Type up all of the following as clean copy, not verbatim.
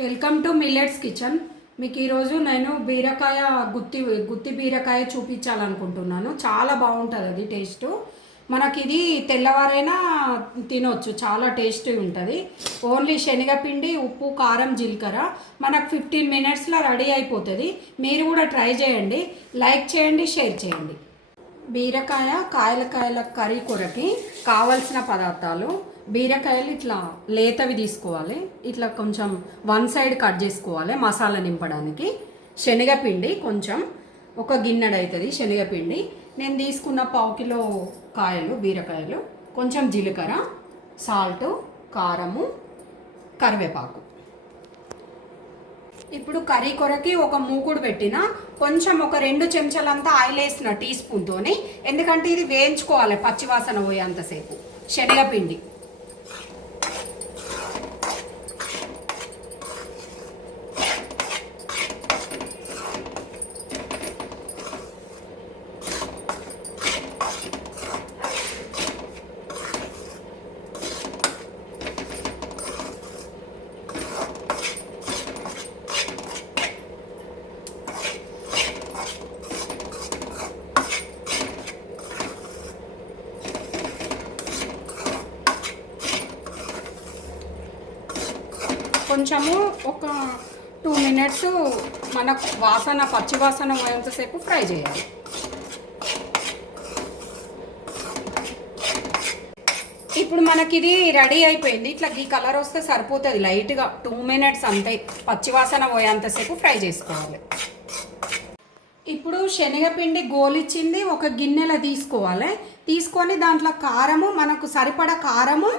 Welcome to millets kitchen. మీకు ఈరోజు నేను బీరకాయ గుత్తి బీరకాయ చూపించాలనుకుంటున్నాను. చాలా బాగుంటుంది అది టేస్ట్. మనకి ఇది తెల్లవారైనా తినొచ్చు, చాలా టేస్టీ ఉంటుంది. ఓన్లీ శనగపిండి, ఉప్పు, కారం, జీలకర్ర. మనకు 15 మినిట్స్లో రెడీ అయిపోతుంది. మీరు కూడా ట్రై చేయండి. లైక్ చేయండి, షేర్ చేయండి. బీరకాయ కాయల కర్రీ కూరకి కావలసిన పదార్థాలు: బీరకాయలు ఇట్లా లేతవి తీసుకోవాలి, ఇట్లా కొంచెం వన్ సైడ్ కట్ చేసుకోవాలి మసాలా నింపడానికి. శనగపిండి కొంచెం, ఒక గిన్నెడు అవుతుంది శనగపిండి. నేను తీసుకున్న పావు కిలో కాయలు బీరకాయలు, కొంచెం జీలకర్ర, సాల్ట్, కారము, కరివేపాకు. ఇప్పుడు కర్రీ కొరకి ఒక మూకుడు పెట్టిన, కొంచెం ఒక 2 చెంచాలంతా ఆయిల్ వేసిన టీ స్పూన్తోని, ఎందుకంటే ఇది వేయించుకోవాలి పచ్చివాసన పోయేంతసేపు. శనగపిండి కొంచెము ఒక 2 మినిట్స్ మనకు పచ్చి వాసన పోయేంతసేపు ఫ్రై చేయాలి. ఇప్పుడు మనకి ఇది రెడీ అయిపోయింది. ఇట్లా ఈ కలర్ వస్తే సరిపోతుంది. లైట్గా 2 మినిట్స్ అంతే, పచ్చివాసన పోయేంతసేపు ఫ్రై చేసుకోవాలి. ఇప్పుడు శనగపిండి గోలిచ్చింది ఒక గిన్నెలో తీసుకోవాలి. తీసుకొని దాంట్లో కారము, మనకు సరిపడా కారము,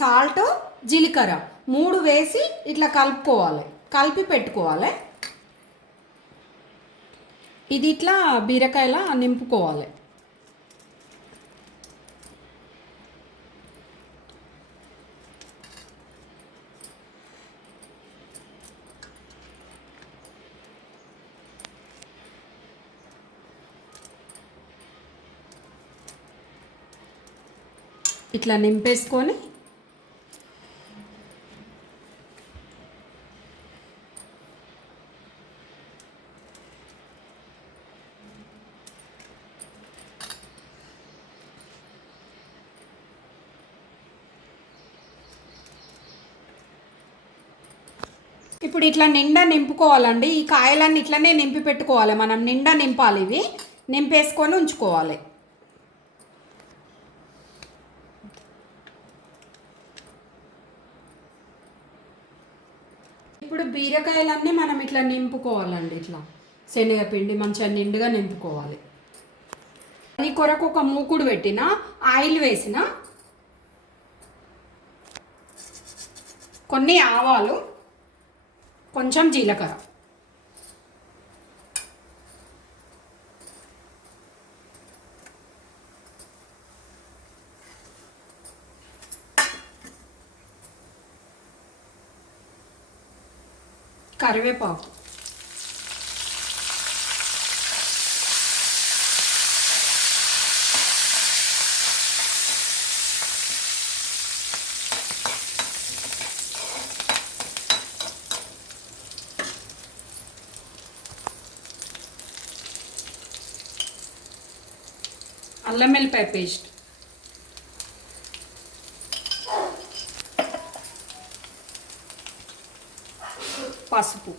సాల్ట్, జీలకర్ర 3 వేసి ఇట్లా కలుపుకోవాలి, కలిపి పెట్టుకోవాలి. ఇది ఇట్లా బీరకాయలా నింపుకోవాలి. ఇట్లా నింపేసుకొని ఇప్పుడు ఇట్లా నిండా నింపుకోవాలండి. ఈ కాయలన్నీ ఇట్లనే నింపి పెట్టుకోవాలి. మనం నిండా నింపాలి. ఇవి నింపేసుకొని ఉంచుకోవాలి. ఇప్పుడు బీరకాయలన్నీ మనం ఇట్లా నింపుకోవాలండి. ఇట్లా శనగపిండి మంచిగా నిండుగా నింపుకోవాలి. ఈ కొరకు ఒక మూకుడు పెట్టిన, ఆయిల్ వేసిన, కొన్ని ఆవాలు, కొంచెం జీలకర్ర, కరివేపాకు, అల్లం వెల్లిపాయ పేస్ట్, పసుపు,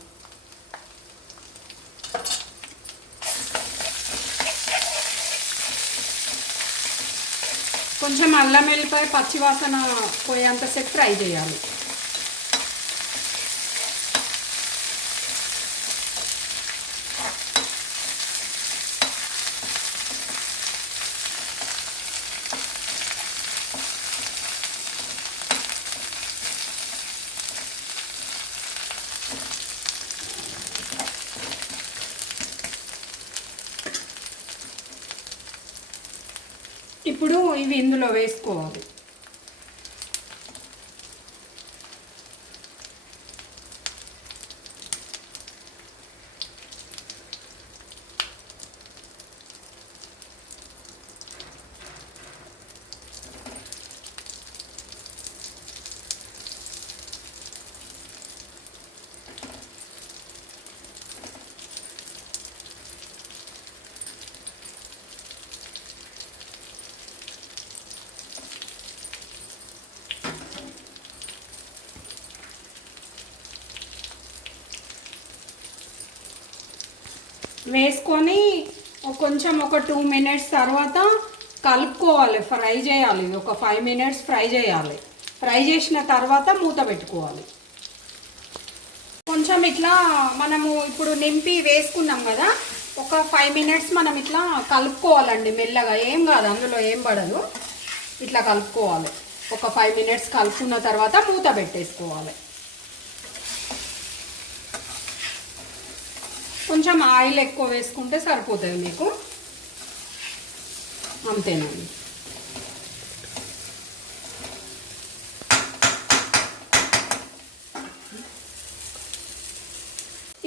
కొంచెం అల్లం వెల్లిపాయ పచ్చివాసన పోయేంతసేపు ఫ్రై చేయాలి. ఇప్పుడు ఇవి ఇందులో వేసుకోవాలి. వేసుకొని కొంచెం ఒక 2 మినిట్స్ తర్వాత కలుపుకోవాలి, ఫ్రై చేయాలి. ఒక 5 మినిట్స్ ఫ్రై చేయాలి. ఫ్రై చేసిన తర్వాత మూత పెట్టుకోవాలి. కొంచెం ఇట్లా మనము ఇప్పుడు నింపి వేసుకున్నాం కదా, ఒక 5 మినిట్స్ మనం ఇట్లా కలుపుకోవాలండి మెల్లగా. ఏం కాదు, అందులో ఏం పడదు. ఇట్లా కలుపుకోవాలి. ఒక 5 మినిట్స్ కలుపుకున్న తర్వాత మూత పెట్టేసుకోవాలి. కొంచెం ఆయిల్ ఎక్కువ వేసుకుంటే సరిపోతుంది మీకు. అంతేనండి.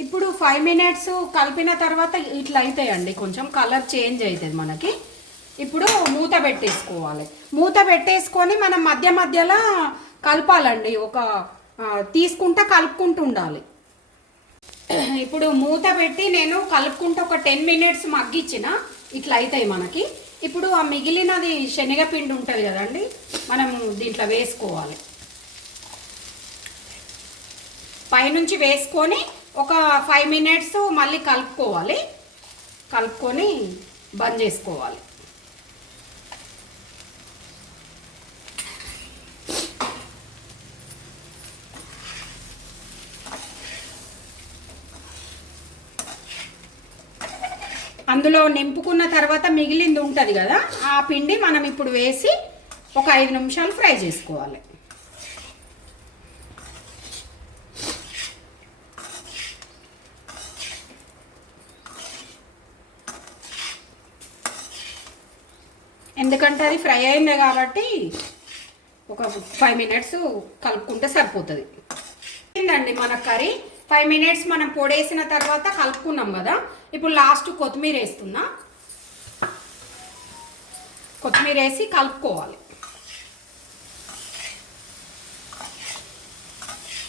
ఇప్పుడు 5 మినిట్స్ కలిపిన తర్వాత ఇట్లా అవుతాయండి, కొంచెం కలర్ చేంజ్ అవుతుంది మనకి. ఇప్పుడు మూత పెట్టేసుకోవాలి. మూత పెట్టేసుకొని మనం మధ్య మధ్యలో కలపాలండి. ఒక తీసుకుంటా కలుపుకుంటూ ఉండాలి. ఇప్పుడు మూత పెట్టి నేను కలుపుకుంటూ ఒక 10 మినిట్స్ మగ్గిచ్చిన ఇట్లా అవుతాయి మనకి. ఇప్పుడు ఆ మిగిలినది శనగపిండి ఉంటుంది కదండి, మనము దీంట్లో వేసుకోవాలి. పైనుంచి వేసుకొని ఒక 5 మినిట్స్ మళ్ళీ కలుపుకోవాలి. కలుపుకొని బంద్ చేసుకోవాలి. అందులో నింపుకున్న తర్వాత మిగిలింది ఉంటుంది కదా, ఆ పిండి మనం ఇప్పుడు వేసి ఒక 5 నిమిషాలు ఫ్రై చేసుకోవాలి. ఎందుకంటే అది ఫ్రై అయింది కాబట్టి ఒక 5 మినిట్స్ కలుపుకుంటే సరిపోతుంది. ఏంటండి మన కర్రీ 5 మినిట్స్ మనం పొడేసిన తర్వాత కలుపుకున్నాం కదా. ఇప్పుడు లాస్ట్ కొత్తిమీర వేస్తున్నా. కొత్తిమీర వేసి కలుపుకోవాలి.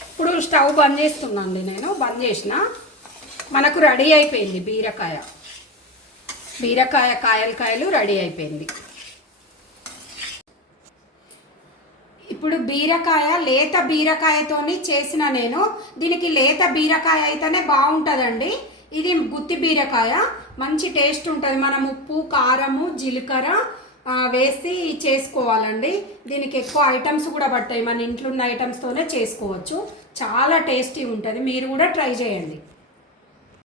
ఇప్పుడు స్టవ్ బంద్ చేస్తున్నాండి, నేను బంద్ చేసిన. మనకు రెడీ అయిపోయింది బీరకాయ. బీరకాయ కాయలు రెడీ అయిపోయింది. ఇప్పుడు బీరకాయ లేత బీరకాయతోని చేసిన నేను. దీనికి లేత బీరకాయ అయితేనే బాగుంటుందండి. ఇది గుత్తి బీరకాయ, మంచి టేస్ట్ ఉంటుంది. మనం ఉప్పు, కారము, జీలకర్ర వేసి చేసుకోవాలండి. దీనికి ఎక్కువ ఐటమ్స్ కూడా పట్టాయి. మన ఇంట్లో ఉన్న ఐటమ్స్తోనే చేసుకోవచ్చు. చాలా టేస్టీ ఉంటుంది. మీరు కూడా ట్రై చేయండి.